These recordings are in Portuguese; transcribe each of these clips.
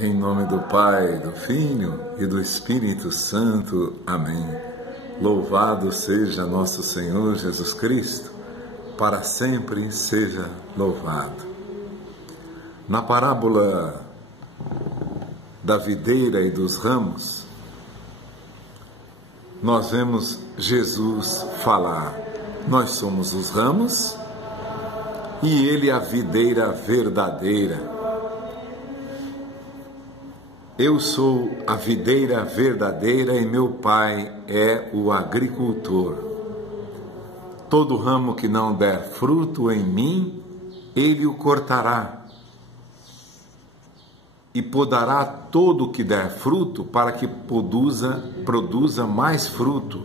Em nome do Pai, do Filho e do Espírito Santo. Amém. Louvado seja nosso Senhor Jesus Cristo, para sempre seja louvado. Na parábola da videira e dos ramos, nós vemos Jesus falar: nós somos os ramos e Ele a videira verdadeira. Eu sou a videira verdadeira e meu Pai é o agricultor. Todo ramo que não der fruto em mim, Ele o cortará. E podará todo o que der fruto para que produza mais fruto.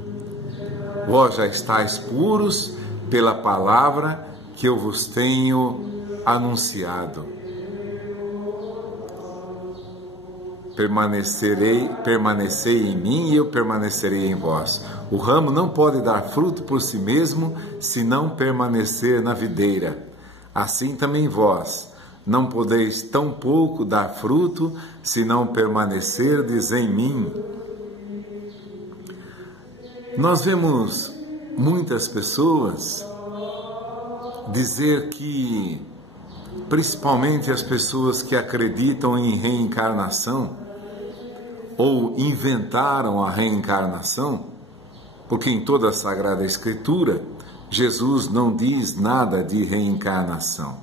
Vós já estáis puros pela palavra que eu vos tenho anunciado. Permanecei em mim e eu permanecerei em vós. O ramo não pode dar fruto por si mesmo, se não permanecer na videira. Assim também vós não podeis tampouco dar fruto, se não permanecerdes em mim. Nós vemos muitas pessoas dizer que, principalmente as pessoas que acreditam em reencarnação, ou inventaram a reencarnação, porque em toda a Sagrada Escritura, Jesus não diz nada de reencarnação,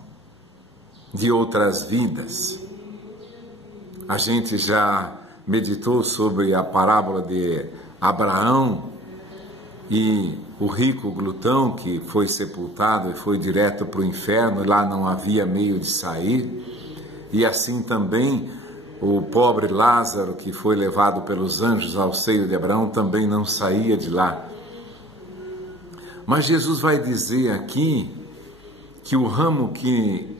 de outras vidas. A gente já meditou sobre a parábola de Abraão e o rico glutão que foi sepultado e foi direto para o inferno, lá não havia meio de sair, e assim também o pobre Lázaro, que foi levado pelos anjos ao seio de Abraão, também não saía de lá. Mas Jesus vai dizer aqui que o ramo que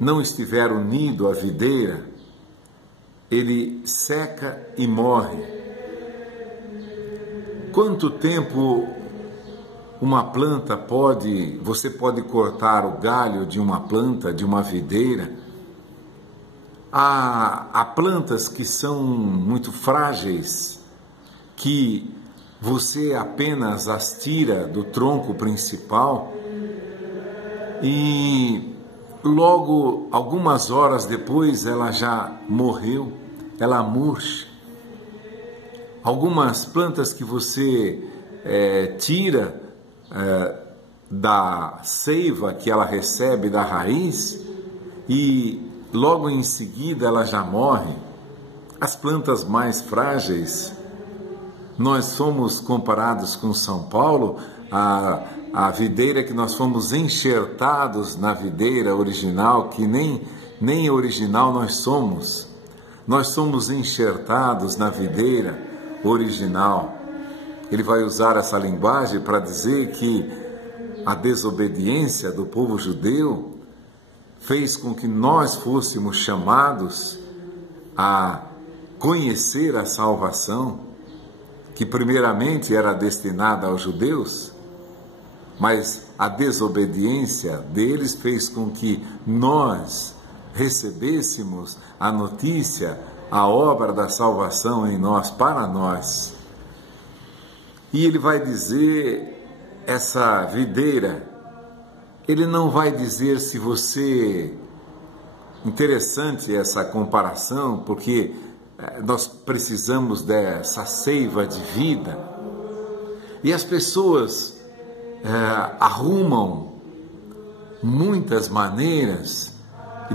não estiver unido à videira, ele seca e morre. Quanto tempo você pode cortar o galho de uma planta, de uma videira? Há plantas que são muito frágeis, que você apenas as tira do tronco principal e logo, algumas horas depois, ela já morreu, ela murcha. Algumas plantas que você tira da seiva que ela recebe da raiz e logo em seguida ela já morre. As plantas mais frágeis, nós somos comparados com São Paulo, a videira que nós fomos enxertados na videira original, que nem original nós somos. Nós somos enxertados na videira original. Ele vai usar essa linguagem para dizer que a desobediência do povo judeu fez com que nós fôssemos chamados a conhecer a salvação, que primeiramente era destinada aos judeus, mas a desobediência deles fez com que nós recebêssemos a notícia, a obra da salvação em nós, para nós. E ele vai dizer, essa videira, ele não vai dizer se você... Interessante essa comparação, porque nós precisamos dessa seiva de vida. E as pessoas arrumam muitas maneiras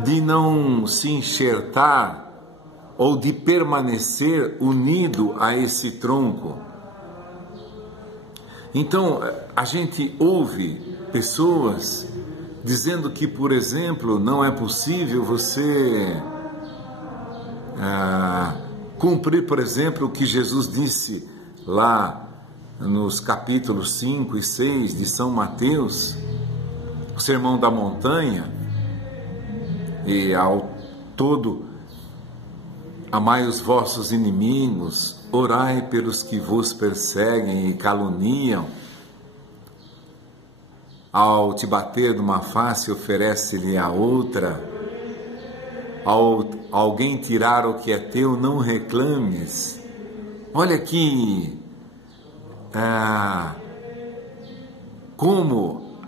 de não se enxertar ou de permanecer unido a esse tronco. Então, a gente ouve pessoas dizendo que, por exemplo, não é possível você cumprir, por exemplo, o que Jesus disse lá nos capítulos 5 e 6 de São Mateus, o Sermão da Montanha, e ao todo, amai os vossos inimigos, orai pelos que vos perseguem e caluniam. Ao te bater numa face, oferece-lhe a outra. ao alguém tirar o que é teu, não reclames. Olha aqui como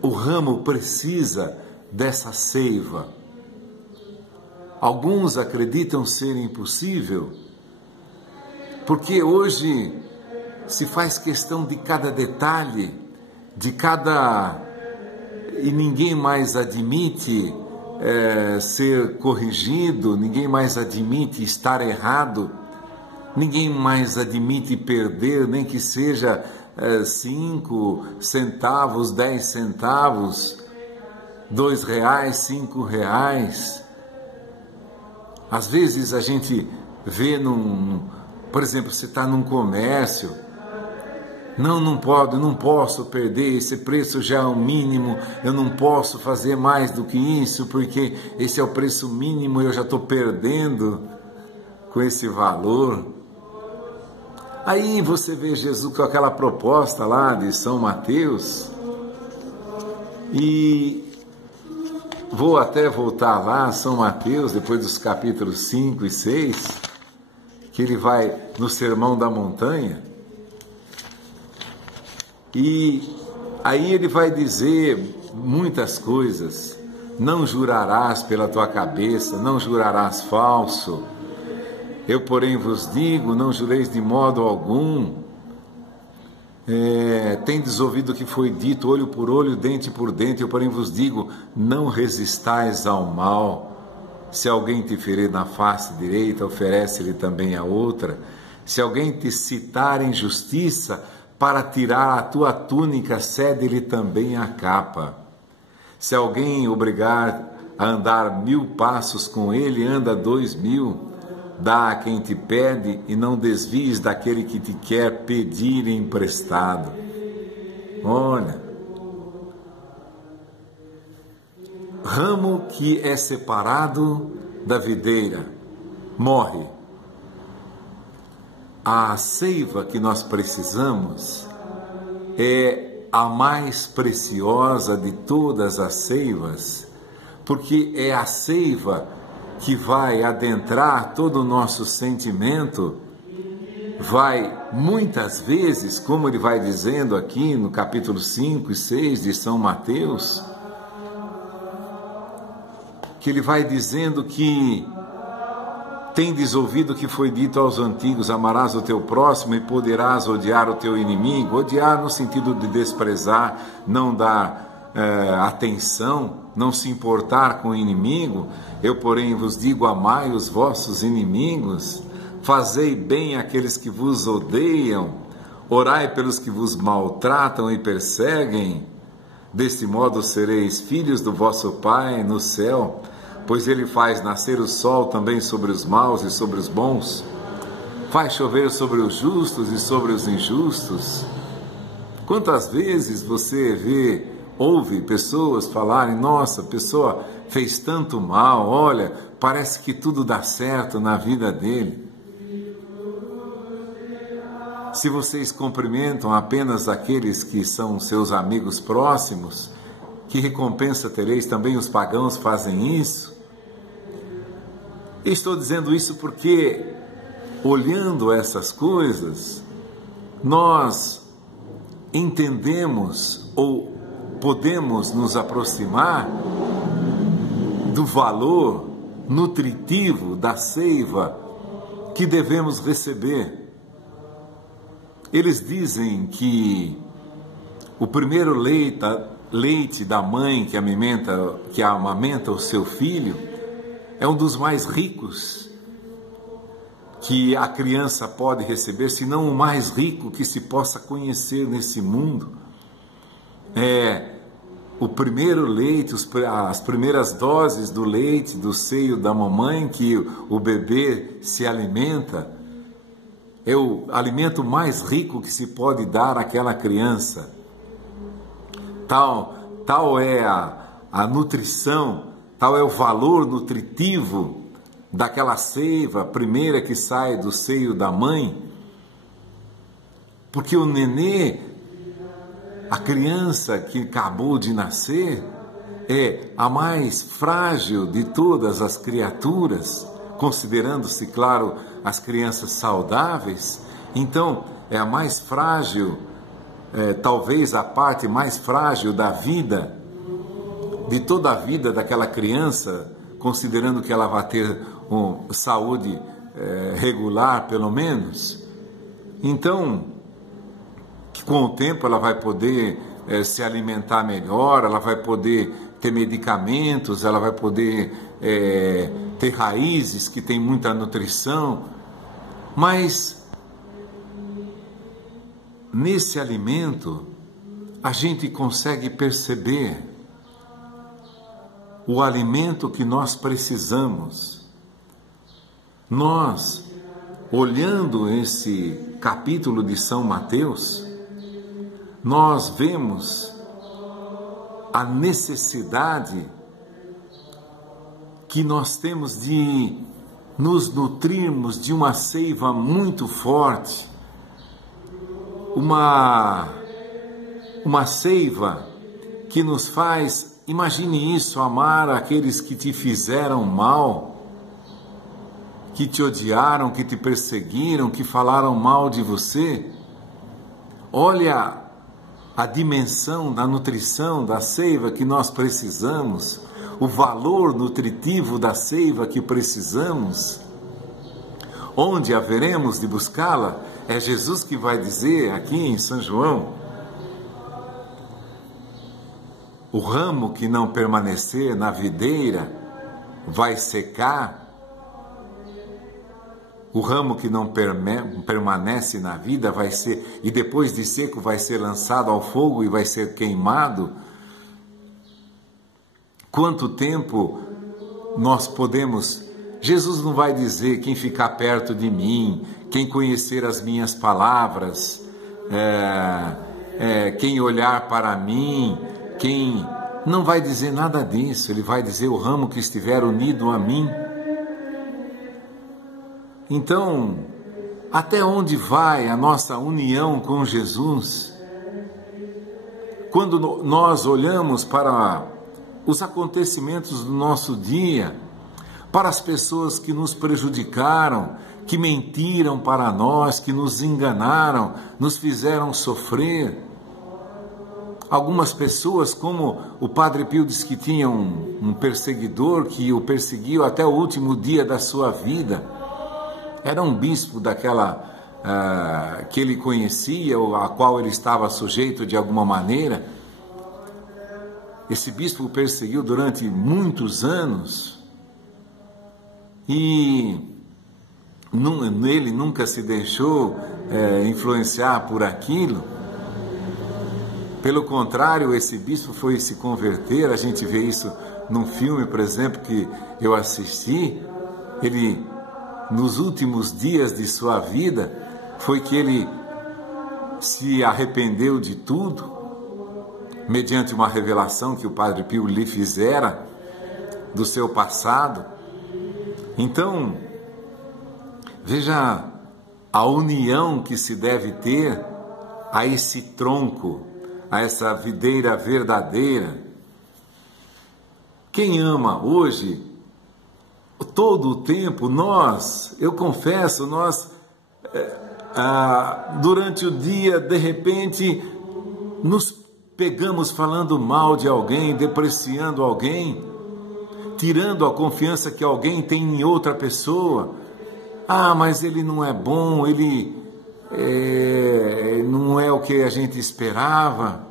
o ramo precisa dessa seiva. Alguns acreditam ser impossível, porque hoje se faz questão de cada detalhe, e ninguém mais admite ser corrigido, ninguém mais admite estar errado, ninguém mais admite perder, nem que seja 5 centavos, 10 centavos, R$2, R$5. Às vezes a gente vê por exemplo, você está num comércio, não posso perder, esse preço já é o mínimo, eu não posso fazer mais do que isso, porque esse é o preço mínimo e eu já estou perdendo com esse valor. Aí você vê Jesus com aquela proposta lá de São Mateus, e vou até voltar lá, São Mateus, depois dos capítulos 5 e 6, que ele vai no Sermão da Montanha, e aí ele vai dizer muitas coisas. Não jurarás pela tua cabeça, não jurarás falso. Eu, porém, vos digo, não jureis de modo algum. Tendes ouvido o que foi dito, olho por olho, dente por dente. Eu, porém, vos digo, não resistais ao mal. Se alguém te ferir na face direita, oferece-lhe também a outra. Se alguém te citar em justiça, para tirar a tua túnica, cede-lhe também a capa. Se alguém obrigar a andar 1000 passos com ele, anda 2000. Dá a quem te pede e não desvies daquele que te quer pedir emprestado. Olha, ramo que é separado da videira morre. A seiva que nós precisamos é a mais preciosa de todas as seivas, porque é a seiva que vai adentrar todo o nosso sentimento, vai muitas vezes, como ele vai dizendo aqui no capítulo 5 e 6 de São Mateus, que ele vai dizendo que tendes ouvido o que foi dito aos antigos, amarás o teu próximo e poderás odiar o teu inimigo. Odiar no sentido de desprezar, não dar atenção, não se importar com o inimigo. Eu, porém, vos digo, amai os vossos inimigos, fazei bem àqueles que vos odeiam, orai pelos que vos maltratam e perseguem. Desse modo sereis filhos do vosso Pai no céu, pois ele faz nascer o sol também sobre os maus e sobre os bons, faz chover sobre os justos e sobre os injustos. Quantas vezes você ouve pessoas falarem, nossa, a pessoa fez tanto mal, olha, parece que tudo dá certo na vida dele. Se vocês cumprimentam apenas aqueles que são seus amigos próximos, que recompensa tereis? Também os pagãos fazem isso. Estou dizendo isso porque, olhando essas coisas, nós entendemos ou podemos nos aproximar do valor nutritivo da seiva que devemos receber. Eles dizem que o primeiro leite da mãe que amamenta o seu filho é um dos mais ricos que a criança pode receber, se não o mais rico que se possa conhecer nesse mundo. É o primeiro leite, as primeiras doses do leite do seio da mamãe que o bebê se alimenta, é o alimento mais rico que se pode dar àquela criança. Tal é a nutrição, tal é o valor nutritivo daquela seiva primeira que sai do seio da mãe, porque o nenê, a criança que acabou de nascer, é a mais frágil de todas as criaturas, considerando-se, claro, as crianças saudáveis, então é a mais frágil, talvez a parte mais frágil da vida, de toda a vida daquela criança, considerando que ela vai ter saúde regular, pelo menos. Então, que com o tempo ela vai poder se alimentar melhor, ela vai poder ter medicamentos, ela vai poder ter raízes que têm muita nutrição, mas nesse alimento a gente consegue perceber o alimento que nós precisamos. Nós, olhando esse capítulo de São Mateus, nós vemos a necessidade que nós temos de nos nutrirmos de uma seiva muito forte, uma seiva que nos faz, imagine isso, amar aqueles que te fizeram mal, que te odiaram, que te perseguiram, que falaram mal de você. Olha a dimensão da nutrição da seiva que nós precisamos, o valor nutritivo da seiva que precisamos. Onde haveremos de buscá-la? É Jesus que vai dizer aqui em São João: o ramo que não permanecer na videira vai secar, o ramo que não permanece na vida vai ser, e depois de seco vai ser lançado ao fogo e vai ser queimado. Quanto tempo nós podemos... Jesus não vai dizer quem ficar perto de mim, quem conhecer as minhas palavras, quem olhar para mim, quem... Não vai dizer nada disso, ele vai dizer o ramo que estiver unido a mim. Então, até onde vai a nossa união com Jesus? Quando nós olhamos para os acontecimentos do nosso dia, para as pessoas que nos prejudicaram, que mentiram para nós, que nos enganaram, nos fizeram sofrer. Algumas pessoas, como o Padre Pio diz que tinha um perseguidor que o perseguiu até o último dia da sua vida. Era um bispo daquela que ele conhecia, ou a qual ele estava sujeito de alguma maneira. Esse bispo o perseguiu durante muitos anos e ele nunca se deixou influenciar por aquilo. Pelo contrário, esse bispo foi se converter. A gente vê isso num filme, por exemplo, que eu assisti. Ele, nos últimos dias de sua vida, foi que ele se arrependeu de tudo, mediante uma revelação que o Padre Pio lhe fizera do seu passado. Então, veja a união que se deve ter a esse tronco, a essa videira verdadeira. Quem ama hoje, todo o tempo, eu confesso, durante o dia, de repente, nos pegamos falando mal de alguém, depreciando alguém, tirando a confiança que alguém tem em outra pessoa. Mas ele não é bom, ele não é o que a gente esperava.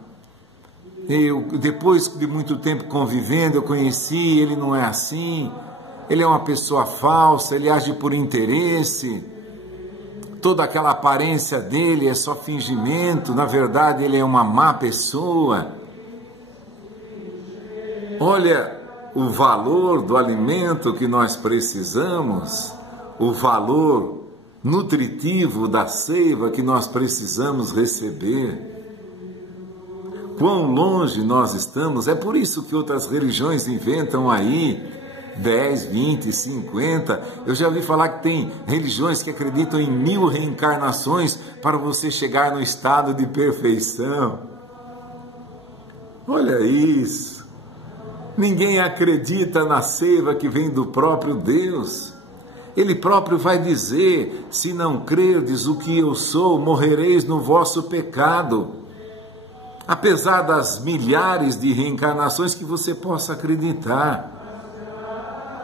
Depois de muito tempo convivendo, eu conheci, ele não é assim, ele é uma pessoa falsa, ele age por interesse, toda aquela aparência dele é só fingimento, na verdade ele é uma má pessoa. Olha o valor do alimento que nós precisamos, o valor nutritivo da seiva que nós precisamos receber. Quão longe nós estamos, é por isso que outras religiões inventam aí 10, 20, 50, eu já ouvi falar que tem religiões que acreditam em 1000 reencarnações para você chegar no estado de perfeição. Olha isso, Ninguém acredita na seiva que vem do próprio Deus. Ele próprio vai dizer: se não crerdes o que eu sou, morrereis no vosso pecado. Apesar das milhares de reencarnações que você possa acreditar.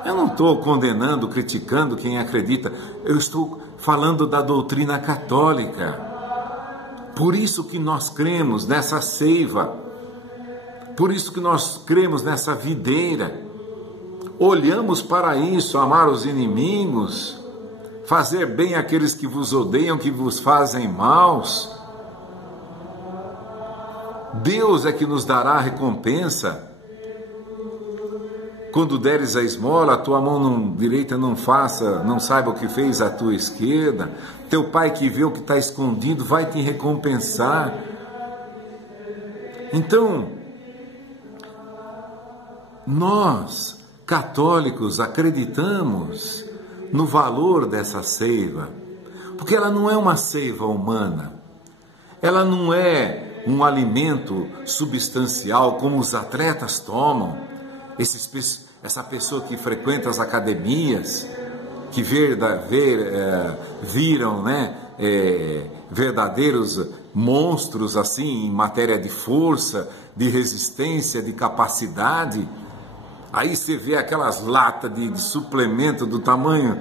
Eu não estou condenando, criticando quem acredita. Eu estou falando da doutrina católica. Por isso que nós cremos nessa seiva. Por isso que nós cremos nessa videira. Olhamos para isso: amar os inimigos, fazer bem àqueles que vos odeiam, que vos fazem maus. Deus é que nos dará a recompensa. Quando deres a esmola, a tua mão direita não saiba o que fez a tua esquerda. Teu pai que vê o que está escondido vai te recompensar. Então, nós, católicos, acreditamos no valor dessa seiva, porque ela não é uma seiva humana, ela não é um alimento substancial como os atletas tomam, essa pessoa que frequenta as academias, que viram, verdadeiros monstros assim em matéria de força, de resistência, de capacidade. Aí você vê aquelas latas de suplemento do tamanho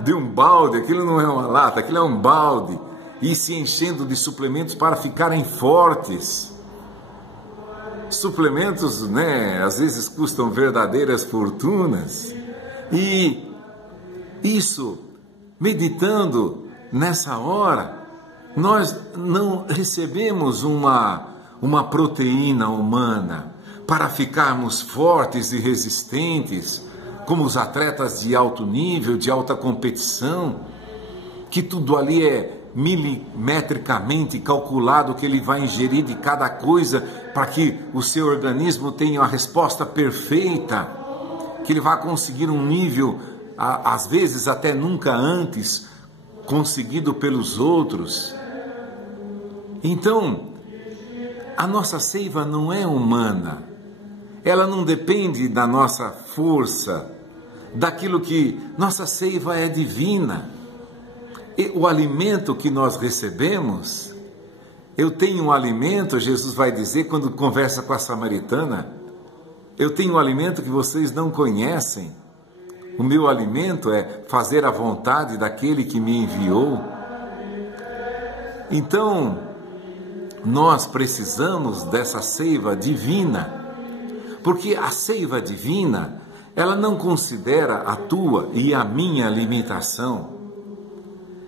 de um balde. Aquilo não é uma lata, aquilo é um balde. E se enchendo de suplementos para ficarem fortes. Suplementos, às vezes custam verdadeiras fortunas. E isso, meditando nessa hora, nós não recebemos uma proteína humana para ficarmos fortes e resistentes, como os atletas de alto nível, de alta competição, que tudo ali é milimetricamente calculado, que ele vai ingerir de cada coisa para que o seu organismo tenha a resposta perfeita, que ele vai conseguir um nível, às vezes até nunca antes, conseguido pelos outros. Então, a nossa seiva não é humana, ela não depende da nossa força, daquilo que nossa seiva é divina. E o alimento que nós recebemos, eu tenho um alimento, Jesus vai dizer quando conversa com a samaritana, eu tenho um alimento que vocês não conhecem, o meu alimento é fazer a vontade daquele que me enviou. Então, nós precisamos dessa seiva divina, porque a seiva divina, ela não considera a tua e a minha limitação.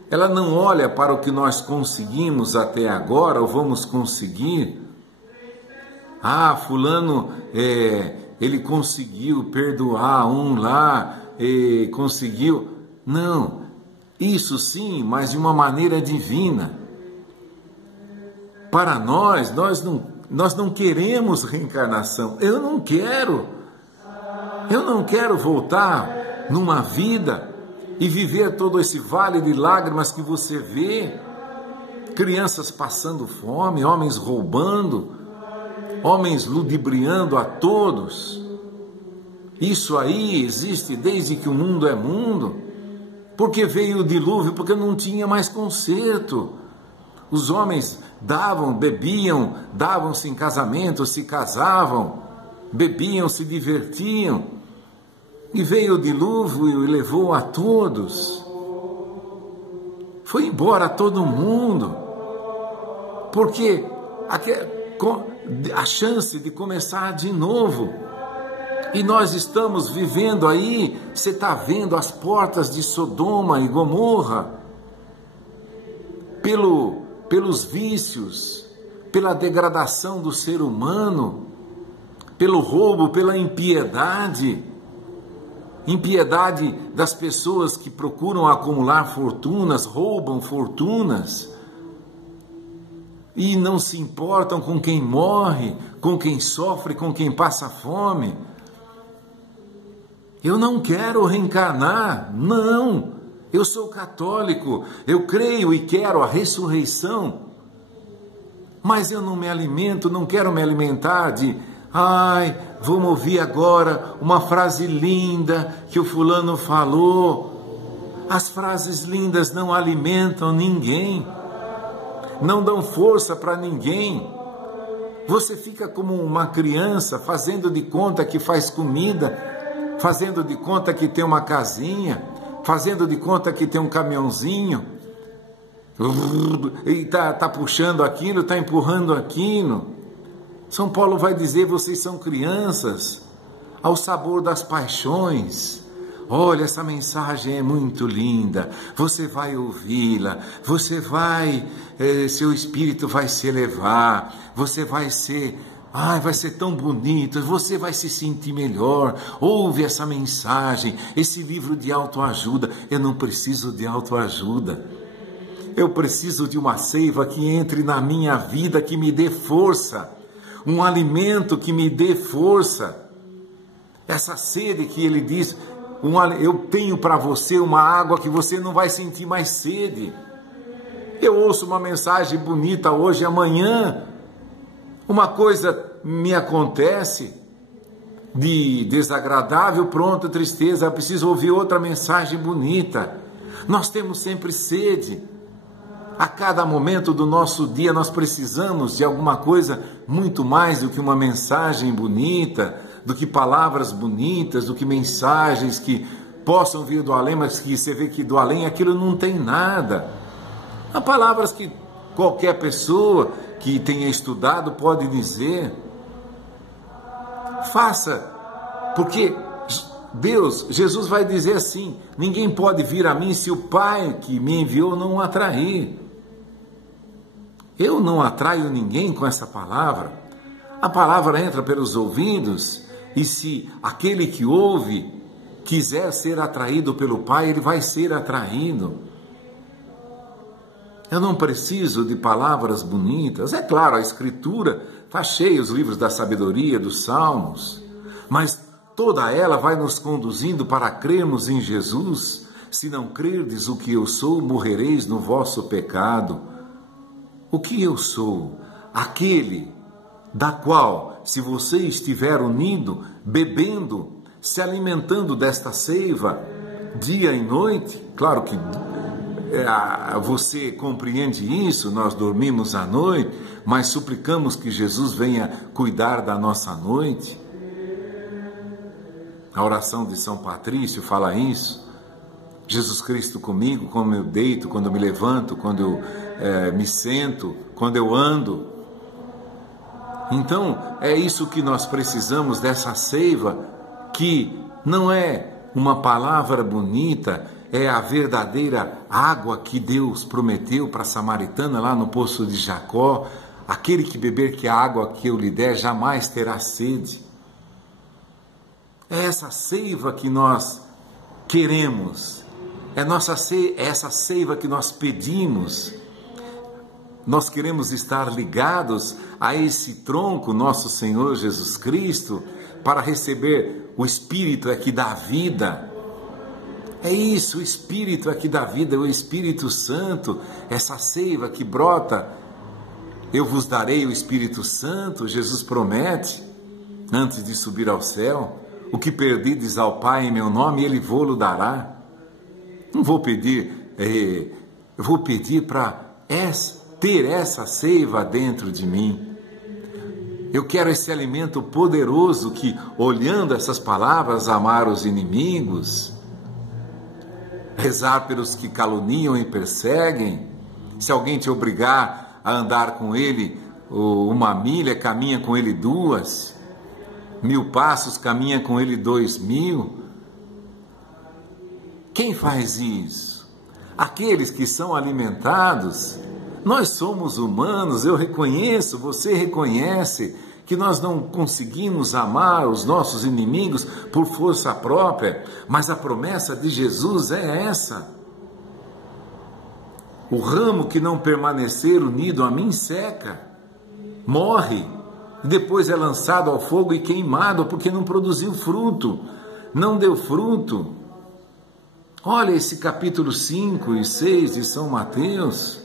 Ela não olha para o que nós conseguimos até agora ou vamos conseguir. Fulano, ele conseguiu perdoar um lá, conseguiu. Não, isso sim, mas de uma maneira divina. Para nós não queremos reencarnação. Eu não quero voltar numa vida e viver todo esse vale de lágrimas que você vê, crianças passando fome, homens roubando, homens ludibriando a todos. Isso aí existe desde que o mundo é mundo, porque veio o dilúvio, porque não tinha mais conserto. Os homens bebiam, davam-se em casamento, se casavam, bebiam, se divertiam. E veio o dilúvio e levou a todos. Foi embora todo mundo. Porque a chance de começar de novo. E nós estamos vivendo aí, você está vendo as portas de Sodoma e Gomorra. Pelos vícios, pela degradação do ser humano, pelo roubo, pela impiedade das pessoas que procuram acumular fortunas, roubam fortunas e não se importam com quem morre, com quem sofre, com quem passa fome. Eu não quero reencarnar, não. Eu sou católico, eu creio e quero a ressurreição, mas eu não me alimento, não quero me alimentar de Ai, vamos ouvir agora uma frase linda que o fulano falou. As frases lindas não alimentam ninguém, não dão força para ninguém. Você fica como uma criança fazendo de conta que faz comida, fazendo de conta que tem uma casinha, fazendo de conta que tem um caminhãozinho, e tá puxando aquilo, tá empurrando aquilo. São Paulo vai dizer: vocês são crianças ao sabor das paixões. Olha, essa mensagem é muito linda, você vai ouvi-la, você vai, seu espírito vai se elevar, você vai ser, vai ser tão bonito, você vai se sentir melhor. Ouve essa mensagem, esse livro de autoajuda. Eu não preciso de autoajuda, eu preciso de uma seiva que entre na minha vida, que me dê força, um alimento que me dê força. Essa sede que ele diz, eu tenho para você uma água que você não vai sentir mais sede. Eu ouço uma mensagem bonita hoje, amanhã uma coisa me acontece de desagradável, pronto, tristeza, eu preciso ouvir outra mensagem bonita. Nós temos sempre sede. A cada momento do nosso dia nós precisamos de alguma coisa muito mais do que uma mensagem bonita, do que palavras bonitas, do que mensagens que possam vir do além, mas que você vê que do além aquilo não tem nada. Há palavras que qualquer pessoa que tenha estudado pode dizer. Faça, porque Jesus vai dizer assim: ninguém pode vir a mim se o Pai que me enviou não o atrair. Eu não atraio ninguém com essa palavra. A palavra entra pelos ouvidos, e se aquele que ouve quiser ser atraído pelo Pai, ele vai ser atraído. Eu não preciso de palavras bonitas. É claro, a Escritura está cheia, os livros da sabedoria, dos Salmos, mas toda ela vai nos conduzindo para crermos em Jesus. Se não crerdes o que eu sou, morrereis no vosso pecado. O que eu sou? Aquele da qual, se você estiver unido, bebendo, se alimentando desta seiva, dia e noite, claro que você compreende isso, nós dormimos à noite, mas suplicamos que Jesus venha cuidar da nossa noite. A oração de São Patrício fala isso. Jesus Cristo comigo, quando eu deito, quando eu me levanto, quando eu me sento, quando eu ando. Então, é isso que nós precisamos, dessa seiva, que não é uma palavra bonita, é a verdadeira água que Deus prometeu para a samaritana lá no poço de Jacó. Aquele que beber que a água que eu lhe der jamais terá sede. É essa seiva que nós queremos, é essa seiva que nós pedimos. Nós queremos estar ligados a esse tronco, nosso Senhor Jesus Cristo, para receber o Espírito que dá vida. É isso, o Espírito que dá vida, o Espírito Santo, essa seiva que brota. Eu vos darei o Espírito Santo, Jesus promete, antes de subir ao céu. O que perdides ao Pai em meu nome, Ele vô-lo dará. Não vou pedir, eu vou pedir para ter essa seiva dentro de mim. Eu quero esse alimento poderoso que, olhando essas palavras, amar os inimigos, rezar pelos que caluniam e perseguem. Se alguém te obrigar a andar com ele 1 milha, caminha com ele 2, 1000 passos, caminha com ele 2000. Quem faz isso? Aqueles que são alimentados. Nós somos humanos, eu reconheço, você reconhece que nós não conseguimos amar os nossos inimigos por força própria, mas a promessa de Jesus é essa. O ramo que não permanecer unido a mim seca, morre, e depois é lançado ao fogo e queimado, porque não produziu fruto, não deu fruto. Olha esse capítulo 5 e 6 de São Mateus.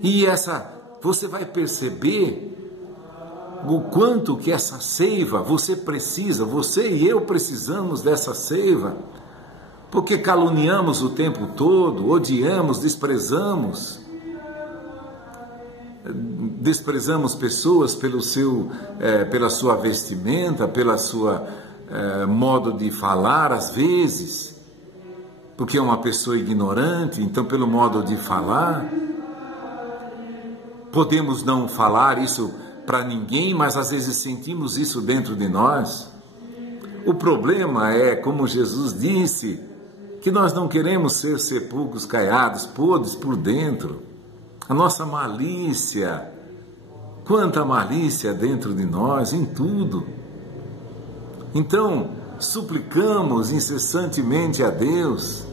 E você vai perceber o quanto que essa seiva você precisa, você e eu precisamos dessa seiva, porque caluniamos o tempo todo, odiamos, desprezamos pessoas pela sua vestimenta, pela sua modo de falar às vezes, porque é uma pessoa ignorante, então pelo modo de falar. Podemos não falar isso para ninguém, mas às vezes sentimos isso dentro de nós. O problema é, como Jesus disse, que nós não queremos ser sepulcros caiados, podres por dentro. A nossa malícia, quanta malícia dentro de nós, em tudo. Então, suplicamos incessantemente a Deus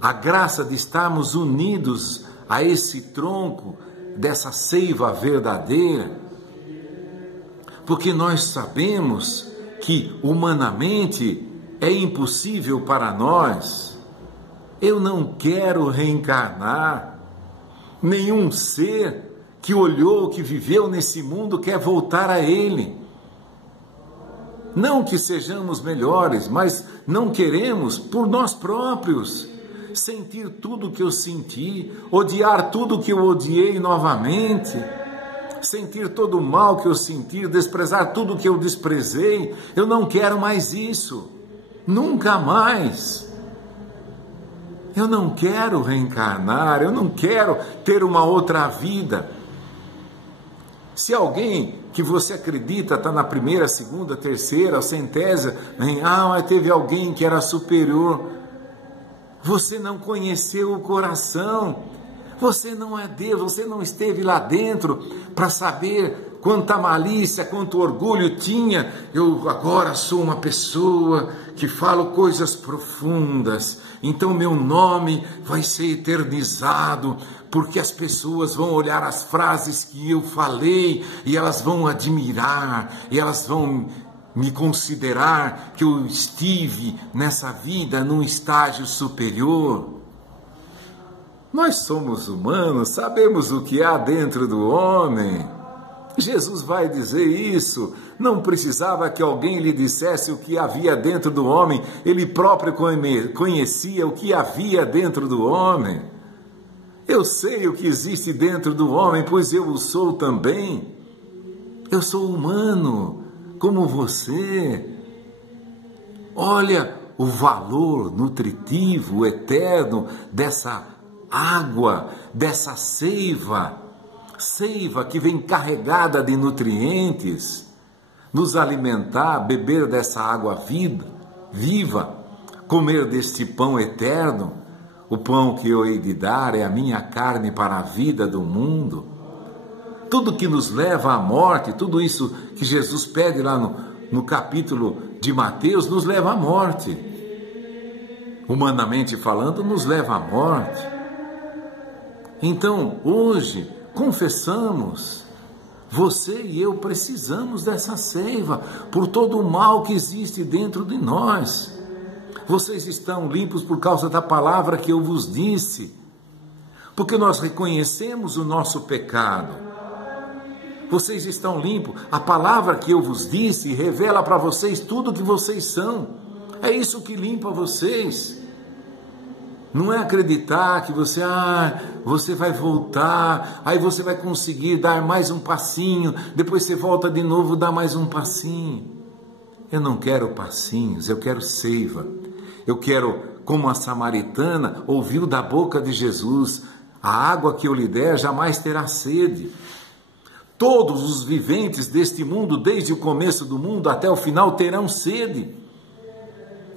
a graça de estarmos unidos a esse tronco dessa seiva verdadeira, porque nós sabemos que humanamente é impossível para nós. Eu não quero reencarnar. Nenhum ser que olhou, que viveu nesse mundo quer voltar a ele. Não que sejamos melhores, mas não queremos por nós próprios sentir tudo que eu senti, odiar tudo que eu odiei novamente, sentir todo o mal que eu senti, desprezar tudo que eu desprezei. Eu não quero mais isso, nunca mais. Eu não quero reencarnar, eu não quero ter uma outra vida. Se alguém que você acredita está na primeira, segunda, terceira, centésima, mas teve alguém que era superior. Você não conheceu o coração, você não é Deus, você não esteve lá dentro para saber quanta malícia, quanto orgulho tinha. Eu agora sou uma pessoa que falo coisas profundas, então meu nome vai ser eternizado, porque as pessoas vão olhar as frases que eu falei e elas vão admirar, e elas vão me considerar que eu estive nessa vida num estágio superior. Nós somos humanos, sabemos o que há dentro do homem. Jesus vai dizer isso. Não precisava que alguém lhe dissesse o que havia dentro do homem. Ele próprio conhecia o que havia dentro do homem. Eu sei o que existe dentro do homem, pois eu o sou também. Eu sou humano, como você. Olha o valor nutritivo, eterno dessa água, dessa seiva que vem carregada de nutrientes, nos alimentar, beber dessa água viva, comer deste pão eterno. O pão que eu hei de dar é a minha carne para a vida do mundo. Tudo que nos leva à morte, tudo isso que Jesus pede lá no capítulo de Mateus, nos leva à morte. Humanamente falando, nos leva à morte. Então, hoje, confessamos, você e eu precisamos dessa seiva, por todo o mal que existe dentro de nós. Vocês estão limpos por causa da palavra que eu vos disse, porque nós reconhecemos o nosso pecado. Vocês estão limpos. A palavra que eu vos disse revela para vocês tudo o que vocês são. É isso que limpa vocês. Não é acreditar que você vai voltar, aí você vai conseguir dar mais um passinho, depois você volta de novo, dá mais um passinho. Eu não quero passinhos, eu quero seiva. Eu quero, como a samaritana ouviu da boca de Jesus, a água que eu lhe der jamais terá sede. Todos os viventes deste mundo, desde o começo do mundo até o final, terão sede.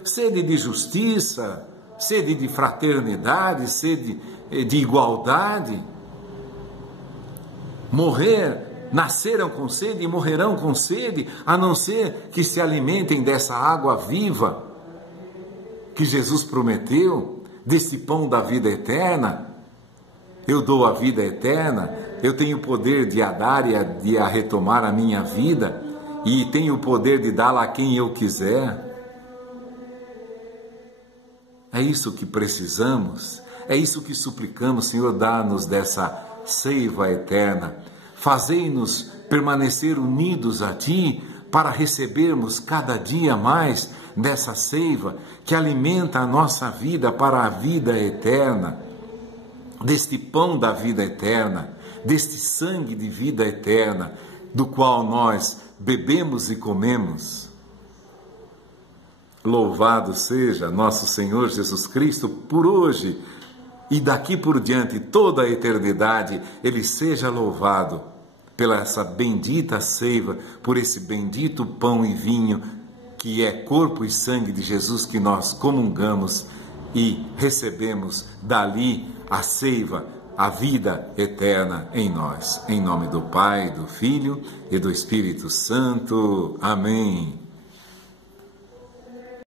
Sede de justiça, sede de fraternidade, sede de igualdade. Nasceram com sede e morrerão com sede, a não ser que se alimentem dessa água viva que Jesus prometeu, desse pão da vida eterna. Eu dou a vida eterna, eu tenho o poder de a dar e de a retomar a minha vida, e tenho o poder de dá-la a quem eu quiser. É isso que precisamos, é isso que suplicamos. Senhor, dá-nos dessa seiva eterna, fazei-nos permanecer unidos a Ti para recebermos cada dia mais dessa seiva que alimenta a nossa vida para a vida eterna, deste pão da vida eterna, deste sangue de vida eterna, do qual nós bebemos e comemos. Louvado seja nosso Senhor Jesus Cristo por hoje e daqui por diante, toda a eternidade, Ele seja louvado pela essa bendita seiva, por esse bendito pão e vinho, que é corpo e sangue de Jesus que nós comungamos e recebemos dali a seiva, a vida eterna em nós. Em nome do Pai, do Filho e do Espírito Santo. Amém.